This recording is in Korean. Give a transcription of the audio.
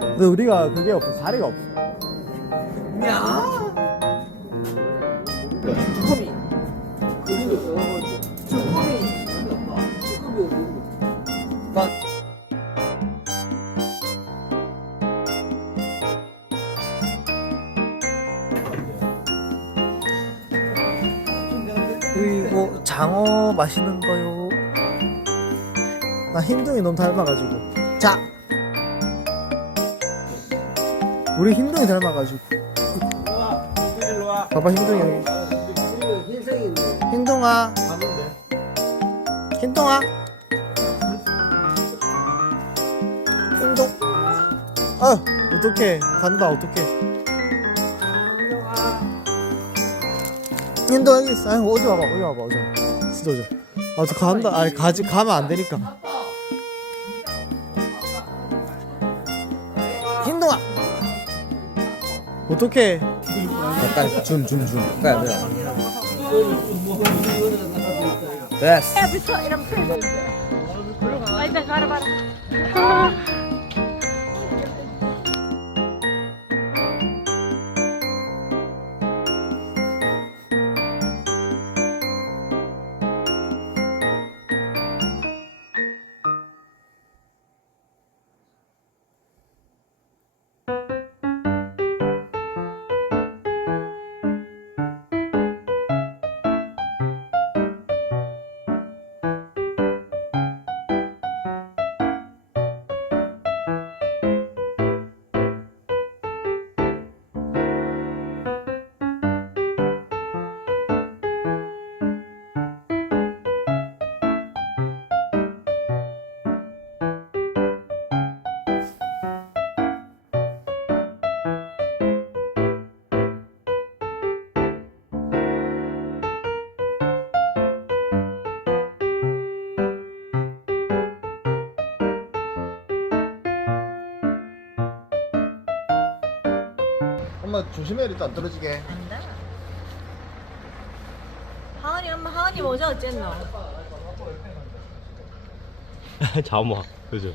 근데 우리가 그게 없어 자리가 없어. 주꾸미. 그리고 장어 맛있는 거요 나 흰둥이 너무 닮아가지고. 자. 우리 흰둥이 닮아가지고. 봐봐 흰둥이 여기. 흰둥아. 흰둥아. 흰둥. 아 어떡해. 간다 어떡해. 흰둥 여기 있어. 아이고 어디 와봐 어디 와봐 어디 와봐. 진짜 어디 와봐 아저 간다. 아니 가지 가면 안 되니까 어떡해 약간 줌줌줌 그니까 뭐야 됐어. Ay, dah gara bara. 엄마 조심해 일단 떨어지게. 하은이 엄마 하은이 모자 어쨌노? 잠아 그죠